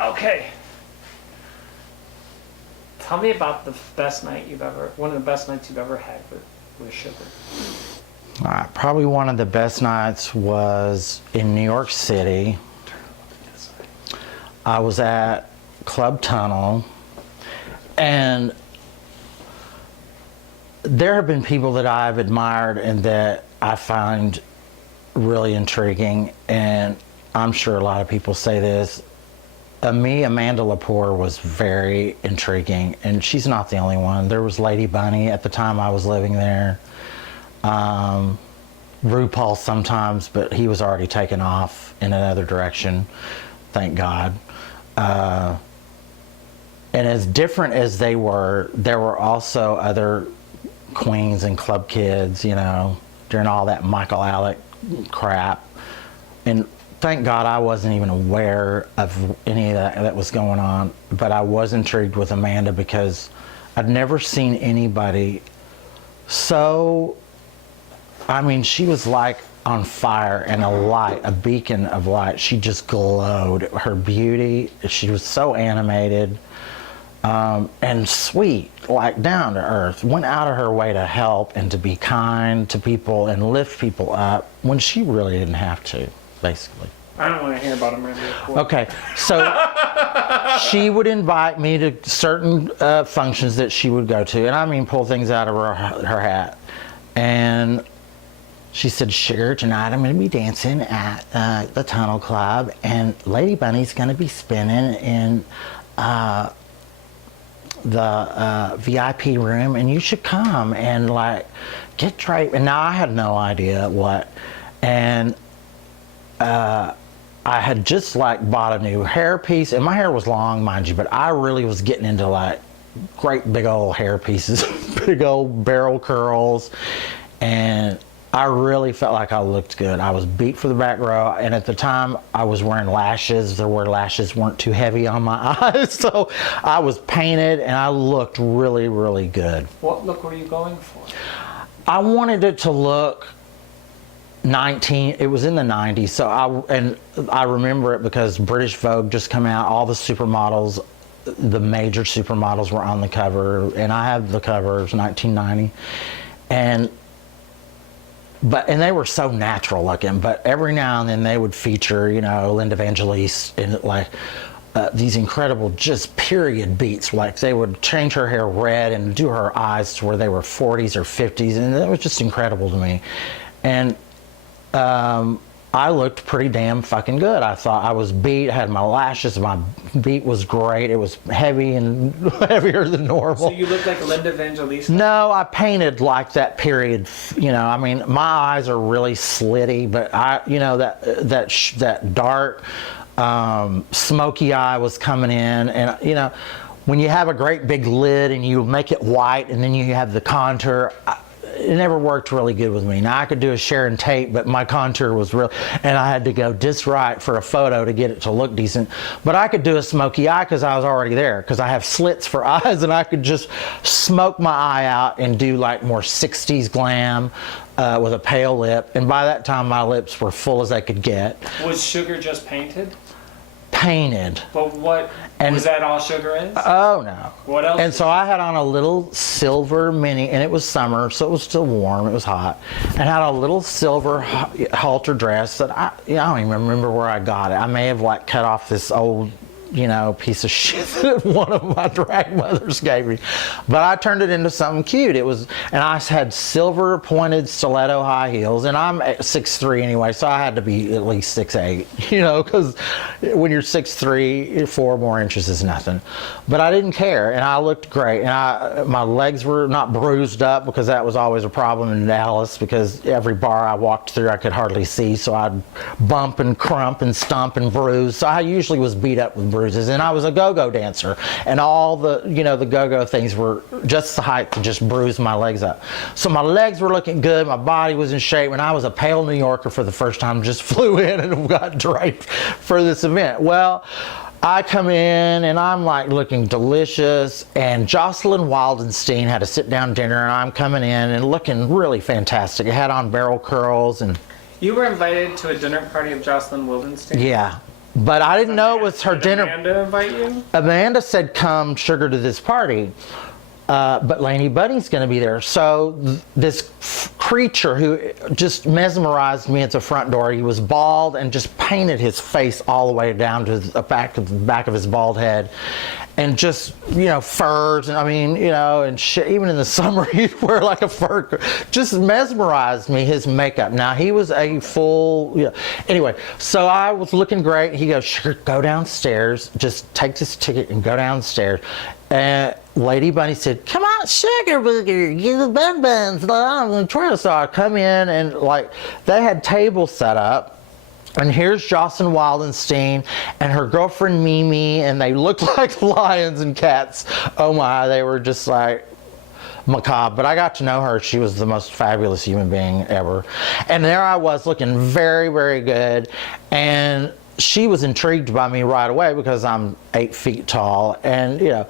Okay. Tell me about one of the best nights you've ever had with Sugar. Probably one of the best nights was in New York City. I was at Club Tunnel, and there have been people that I've admired and that I find really intriguing, and I'm sure a lot of people say this. Amanda Lepore was very intriguing, and she's not the only one. There was Lady Bunny at the time I was living there. RuPaul sometimes, but he was already taken off in another direction, thank God. And as different as they were, there were also other queens and club kids, you know, during all that Michael Alec crap. And thank God I wasn't even aware of any of that was going on, but I was intrigued with Amanda because I'd never seen anybody so, I mean, she was like on fire and a light, a beacon of light. She just glowed. Her beauty, she was so animated and sweet, like down to earth. Went out of her way to help and to be kind to people and lift people up when she really didn't have to, basically. I don't want to hear about Amanda Lepore. Okay, so she would invite me to certain functions that she would go to, and I mean pull things out of her hat. And she said, Sugar, tonight I'm going to be dancing at the Tunnel Club, and Lady Bunny's going to be spinning in the VIP room, and you should come and like get draped. And now I had no idea what, and I had just like bought a new hair piece, and my hair was long, mind you, but I really was getting into like great big old hair pieces, big old barrel curls, and I really felt like I looked good. I was beat for the back row, and at the time I was wearing lashes. There were lashes weren't too heavy on my eyes, so I was painted and I looked really, really good. What look were you going for? I wanted it to look 19, it was in the 90s, so I remember it because British Vogue just come out, all the supermodels, the major supermodels were on the cover, and I have the cover, it was 1990, and they were so natural looking, but every now and then they would feature, you know, Linda Evangelista in like these incredible just period beats, like they would change her hair red and do her eyes to where they were 40s or 50s, and it was just incredible to me. And I looked pretty damn fucking good. I thought I was beat, had my lashes, my beat was great. It was heavy and heavier than normal. So you looked like Linda Evangelista? No, I painted like that period, you know, I mean, my eyes are really slitty, but you know, that dark, smoky eye was coming in, and you know, when you have a great big lid and you make it white and then you have the contour, it never worked really good with me. Now I could do a Sharon Tate, but my contour was real, and I had to go just right for a photo to get it to look decent. But I could do a smoky eye because I was already there, because I have slits for eyes, and I could just smoke my eye out and do like more 60s glam with a pale lip. And by that time, my lips were full as I could get. Was Sugar just painted? Painted. But what, was that all Sugar is? Oh no. What else? And so I had on a little silver mini, and it was summer, so it was still warm, it was hot, and had a little silver halter dress that I don't even remember where I got it. I may have like cut off this old, you know, piece of shit that one of my drag mothers gave me. But I turned it into something cute. It was, and I had silver pointed stiletto high heels, and I'm 6'3" anyway, so I had to be at least 6'8", you know, because when you're 6'3", 4 more inches is nothing. But I didn't care, and I looked great, and my legs were not bruised up, because that was always a problem in Dallas, because every bar I walked through I could hardly see, so I'd bump and crump and stump and bruise. So I usually was beat up with bruises. And I was a go-go dancer, and all the, you know, the go-go things were just the height to just bruise my legs up. So my legs were looking good, my body was in shape, and I was a pale New Yorker for the first time, just flew in and got draped for this event. Well, I come in and I'm like looking delicious, and Jocelyn Wildenstein had a sit-down dinner, and I'm coming in and looking really fantastic. I had on barrel curls and... You were invited to a dinner party of Jocelyn Wildenstein? Yeah. But I didn't know it was her Did dinner. Amanda invite you? Amanda said, come, Sugar, to this party. But Laney Bunny's going to be there. So this creature who just mesmerized me at the front door, he was bald and just painted his face all the way down to the back of his bald head. And just, furs, and I mean, and shit. Even in the summer, he'd wear like a fur. Just mesmerized me, his makeup. Now, he was a full, Anyway, so I was looking great. He goes, Sugar, go downstairs. Just take this ticket and go downstairs. And Lady Bunny said, come on, Sugar Booger, get the bun buns. So I come in, and they had tables set up. And here's Jocelyn Wildenstein and her girlfriend Mimi, and they looked like lions and cats. Oh my, they were just like macabre. But I got to know her. She was the most fabulous human being ever. And there I was, looking very, very good. And she was intrigued by me right away because I'm 8 feet tall, and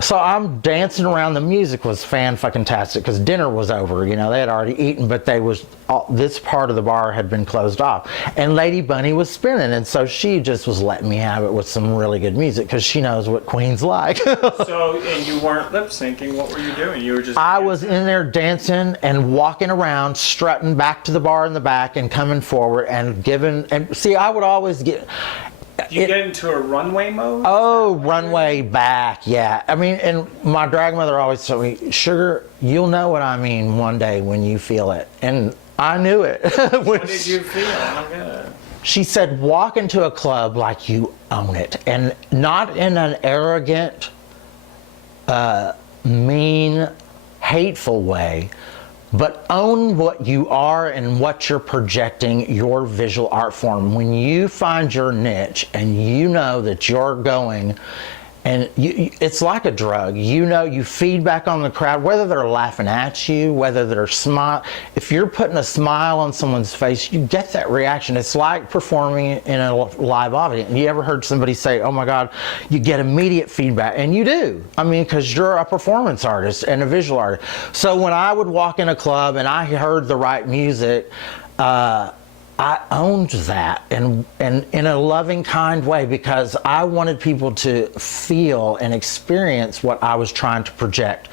so I'm dancing around. The music was fan-fucking-tastic because dinner was over. They had already eaten, but this part of the bar had been closed off, and Lady Bunny was spinning, and so she just was letting me have it with some really good music because she knows what queens like. So, and you weren't lip syncing. What were you doing? You were just. I was in there dancing and walking around, strutting back to the bar in the back and coming forward and giving. And see, I would always get. Did you get into a runway mode? Oh, runway back, yeah. I mean, and my drag mother always told me, Sugar, you'll know what I mean one day when you feel it. And I knew it. What did you feel? Oh, good. She said, walk into a club like you own it. And not in an arrogant, mean, hateful way, but own what you are and what you're projecting, your visual art form. When you find your niche and you know that you're going, and it's like a drug. You feed back on the crowd, whether they're laughing at you, whether they're smile. If you're putting a smile on someone's face, you get that reaction. It's like performing in a live audience. You ever heard somebody say, oh my God, you get immediate feedback? And you do. I mean, because you're a performance artist and a visual artist. So when I would walk in a club and I heard the right music, I owned that and in a loving, kind way, because I wanted people to feel and experience what I was trying to project.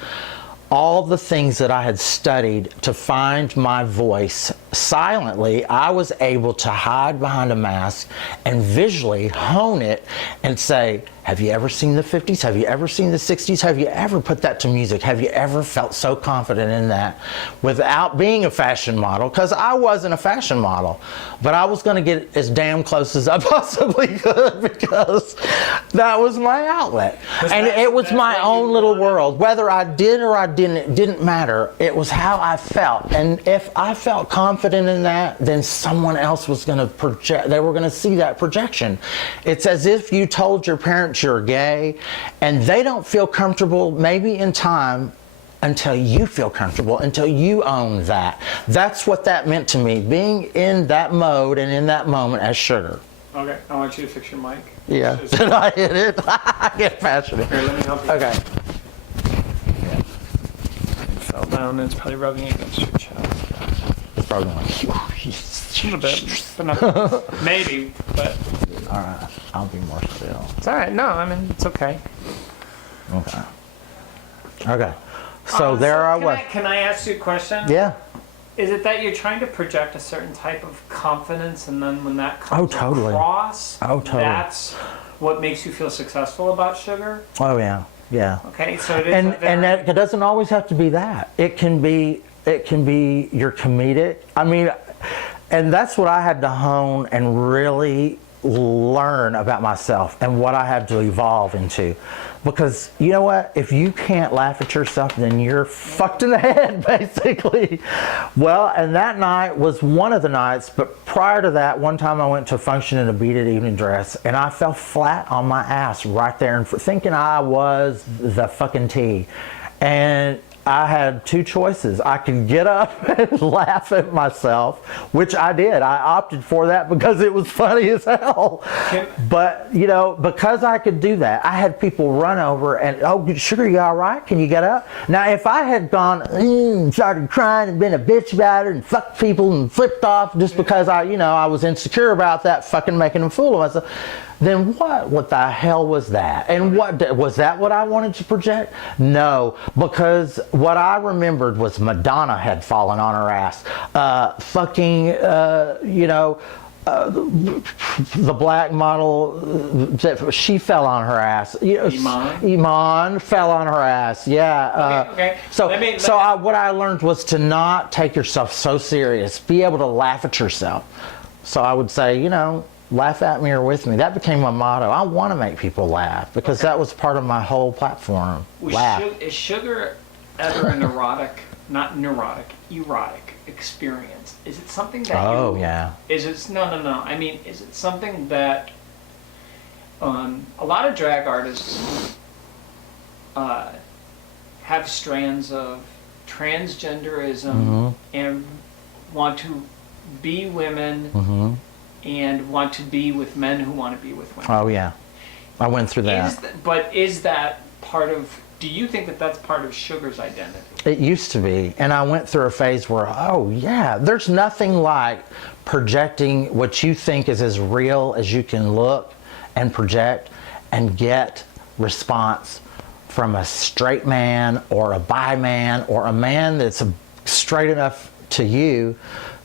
All the things that I had studied to find my voice silently, I was able to hide behind a mask and visually hone it and say, have you ever seen the 50s? Have you ever seen the 60s? Have you ever put that to music? Have you ever felt so confident in that without being a fashion model? Because I wasn't a fashion model, but I was going to get as damn close as I possibly could because that was my outlet. And it was my own little world. Whether I did or I didn't, it didn't matter. It was how I felt. And if I felt confident in that, then someone else was going to project. They were going to see that projection. It's as if you told your parents you're gay and they don't feel comfortable maybe in time until you feel comfortable, until you own that. That's what that meant to me, being in that mode and in that moment as Sugar. Okay, I want you to fix your mic. Yeah, did I hit it? I get passionate. Here, let me help you. Okay. Yeah. It fell down and it's probably rubbing against your chest. It's probably like, A little bit, but not maybe, but. all right, I'll be more still. It's all right. No, I mean, it's okay. Okay. Okay. So there I was. Can I ask you a question? Yeah. Is it that you're trying to project a certain type of confidence, and then when that comes totally. across, That's what makes you feel successful about Sugar? Oh yeah, yeah. Okay, so it is. And that, it doesn't always have to be that. It can be you're comedic. I mean, and that's what I had to hone and really learn about myself and what I had to evolve into. Because you know what? If you can't laugh at yourself, then you're fucked in the head, basically. Well, and that night was one of the nights, but prior to that, one time I went to a function in a beaded evening dress, and I fell flat on my ass right there, and thinking I was the fucking T. And I had two choices. I could get up and laugh at myself, which I did. I opted for that because it was funny as hell. But, you know, because I could do that, I had people run over and, oh, Sugar, you all right? Can you get up? Now, if I had gone, started crying and been a bitch about it and fucked people and flipped off just because I was insecure about that, fucking making a fool of myself, then what the hell was that? And was that what I wanted to project? No, because what I remembered was Madonna had fallen on her ass. The black model, she fell on her ass. Iman fell on her ass. Yeah. Okay. So what I learned was to not take yourself so serious. Be able to laugh at yourself. So I would say, laugh at me or with me. That became my motto. I want to make people laugh because that was part of my whole platform. Laugh. Is sugar ever an erotic experience? Is it something that yeah. No. I mean, is it something that a lot of drag artists have strands of transgenderism and want to be women and want to be with men who want to be with women? Oh yeah, I went through that. Is that part of? Do you think that that's part of Sugar's identity? It used to be, and I went through a phase where, there's nothing like projecting what you think is as real as you can look and project and get response from a straight man or a bi man or a man that's straight enough to you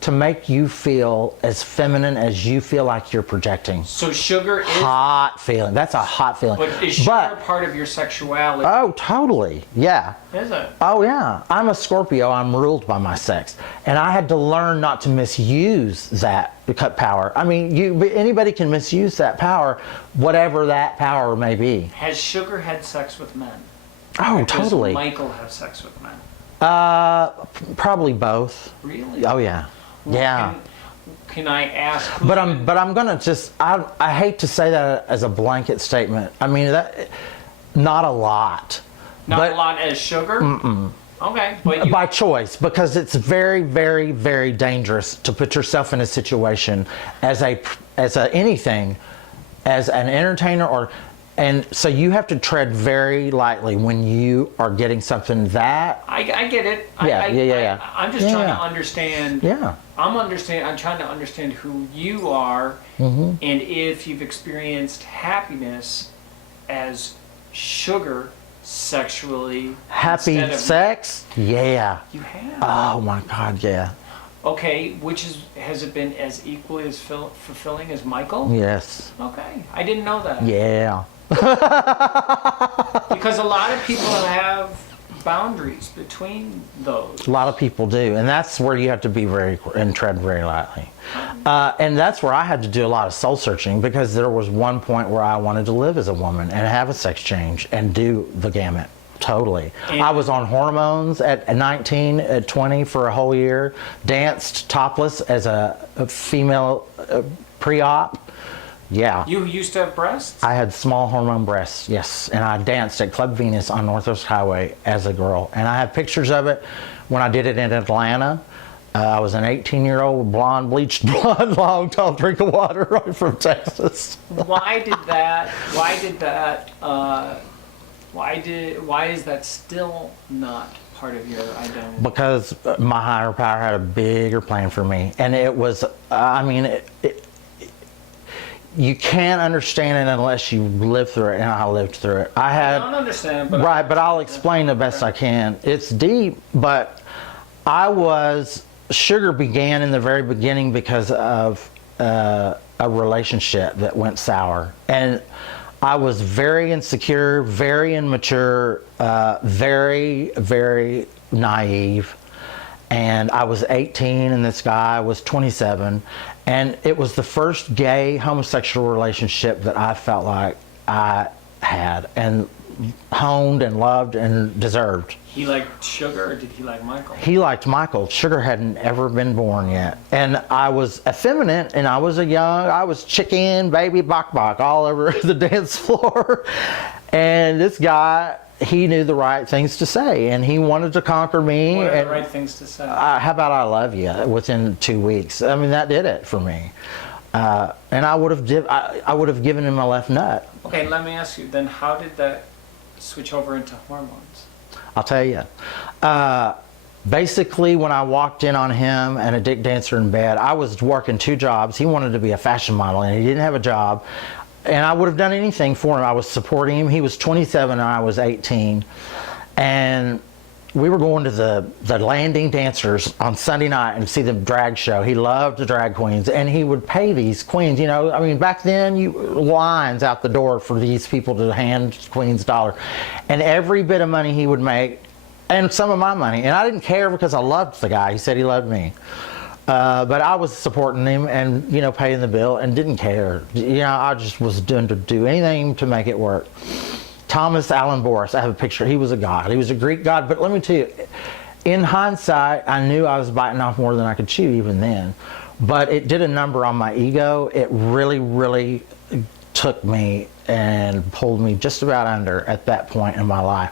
to make you feel as feminine as you feel like you're projecting. So sugar is hot feeling. That's a hot feeling. But is sugar part of your sexuality? Oh, totally. Yeah. Is it? Oh yeah. I'm a Scorpio. I'm ruled by my sex, and I had to learn not to misuse that power. I mean, anybody can misuse that power, whatever that power may be. Has Sugar had sex with men? Oh, totally. Does Michael have sex with men? Probably both. Really? Oh yeah. Well, yeah. Can I ask? But I'm gonna just. I hate to say that as a blanket statement. I mean not a lot. Not a lot as Sugar. Okay, but by choice, because it's very, very, very dangerous to put yourself in a situation as an entertainer and so you have to tread very lightly when you are getting something that. I get it. Yeah. I'm just trying to understand. Yeah. I'm trying to understand who you are, and if you've experienced happiness as Sugar sexually. Happy sex? Yeah. You have. Oh my God, yeah. Okay, has it been as equally as fulfilling as Michael? Yes. Okay, I didn't know that. Yeah. Because a lot of people have boundaries between those. A lot of people do, and that's where you have to be tread very lightly. And that's where I had to do a lot of soul searching, because there was one point where I wanted to live as a woman and have a sex change and do the gamut. Totally. And I was on hormones at 19, at 20 for a whole year, danced topless as a female pre-op. Yeah. You used to have breasts? I had small hormone breasts, yes. And I danced at Club Venus on Northwest Highway as a girl. And I have pictures of it when I did it in Atlanta. I was an 18-year-old bleached blonde, long, tall drink of water right from Texas. Why is that still not part of your identity? Because my higher power had a bigger plan for me. And it was, you can't understand it unless you live through it, and I lived through it. I don't understand, but right, but I'll explain the best I can. It's deep, but Sugar began in the very beginning because of a relationship that went sour, and I was very insecure, very immature, very, very naive. And I was 18 and this guy was 27. And it was the first gay homosexual relationship that I felt like I had and honed and loved and deserved. He liked Sugar, or did he like Michael? He liked Michael. Sugar hadn't ever been born yet. And I was effeminate, and I was chicken, baby, bok all over the dance floor. And this guy, he knew the right things to say, and he wanted to conquer me. What are the right things to say? How about I love you within 2 weeks? I mean, that did it for me. And I would have given him my left nut. Okay, let me ask you, then how did that switch over into hormones? I'll tell you. Basically, when I walked in on him and a dick dancer in bed, I was working 2 jobs. He wanted to be a fashion model, and he didn't have a job. and I would have done anything for him. I was supporting him. He was 27 and I was 18. And we were going to the Landing Dancers on Sunday night and see the drag show. He loved the drag queens, and he would pay these queens. You know, I mean, back then, lines out the door for these people to hand queens $1. And every bit of money he would make, and some of my money, and I didn't care because I loved the guy. He said he loved me. But I was supporting him and, you know, paying the bill and didn't care. You know, I just was doing to do anything to make it work. Thomas Allen Boris, I have a picture. He was a god. He was a Greek god. But let me tell you, in hindsight, I knew I was biting off more than I could chew even then. But it did a number on my ego. It really, really took me and pulled me just about under at that point in my life.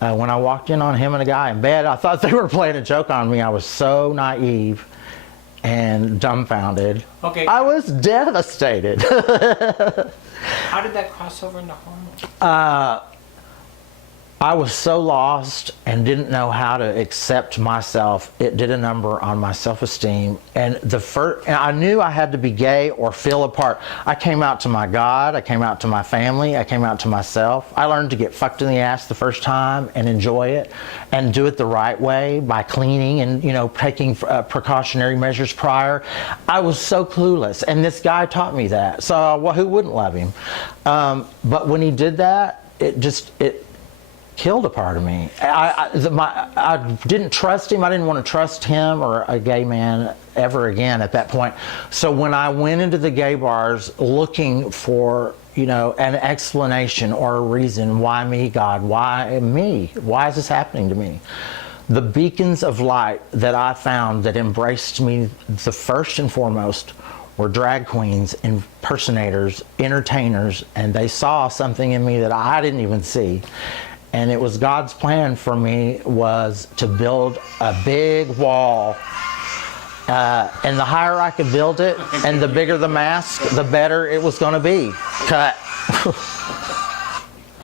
When I walked in on him and a guy in bed, I thought they were playing a joke on me. I was so naive and dumbfounded. Okay. I was devastated. How did that cross over into hormones? I was so lost and didn't know how to accept myself. It did a number on my self-esteem. And I knew I had to be gay or feel apart. I came out to my God. I came out to my family. I came out to myself. I learned to get fucked in the ass the first time and enjoy it and do it the right way by cleaning and, you know, taking precautionary measures prior. I was so clueless. And this guy taught me that. So, well, who wouldn't love him? But when he did that, it killed a part of me. I didn't trust him. I didn't want to trust him or a gay man ever again at that point. So when I went into the gay bars looking for, you know, an explanation or a reason, why me, God? Why me? Why is this happening to me? The beacons of light that I found that embraced me the first and foremost were drag queens, impersonators, entertainers, and they saw something in me that I didn't even see. And it was God's plan for me was to build a big wall. And the higher I could build it and the bigger the mask, the better it was going to be. Cut.